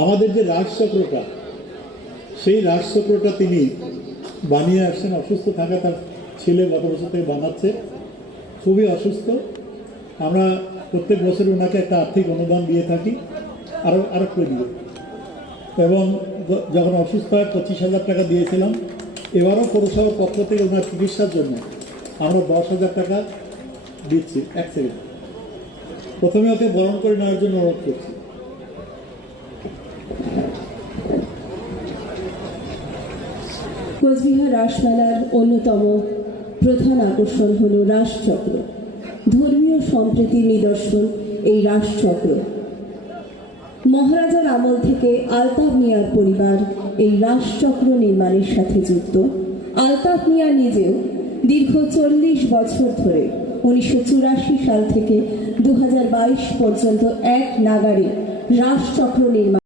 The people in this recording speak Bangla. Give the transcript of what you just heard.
আমাদের যে রাজচক্রটা, সেই রাজচক্রটা তিনি বানিয়ে আসছেন। অসুস্থ থাকা তার ছেলে গত বছর থেকে বানাচ্ছে, খুবই অসুস্থ। আমরা প্রত্যেক বছর ওনাকে একটা আর্থিক অনুদান দিয়ে থাকি, আরো করে দিয়ে, এবং যখন অসুস্থ হয় 25,000 টাকা দিয়েছিলাম। এবারও পৌরসভার পক্ষ থেকে ওনার চিকিৎসার জন্য আমরা 10,000 টাকা দিচ্ছি। এক সেকেন্ড, প্রথমে ওকে বরণ করে নেওয়ার জন্য অনুরোধ করছি। কোচবিহার রাসমেলার অন্যতম প্রধান আকর্ষণ হল রাসচক্র। ধর্মীয় সম্প্রীতির নিদর্শন এই রাসচক্র। মহারাজার আমল থেকে আলতাফ মিয়ার পরিবার এই রাসচক্র নির্মাণের সাথে যুক্ত। আলতাফ মিয়া নিজেও দীর্ঘ 40 বছর ধরে 1984 সাল থেকে 2022 পর্যন্ত এক নাগাড়ে রাসচক্র নির্মাণ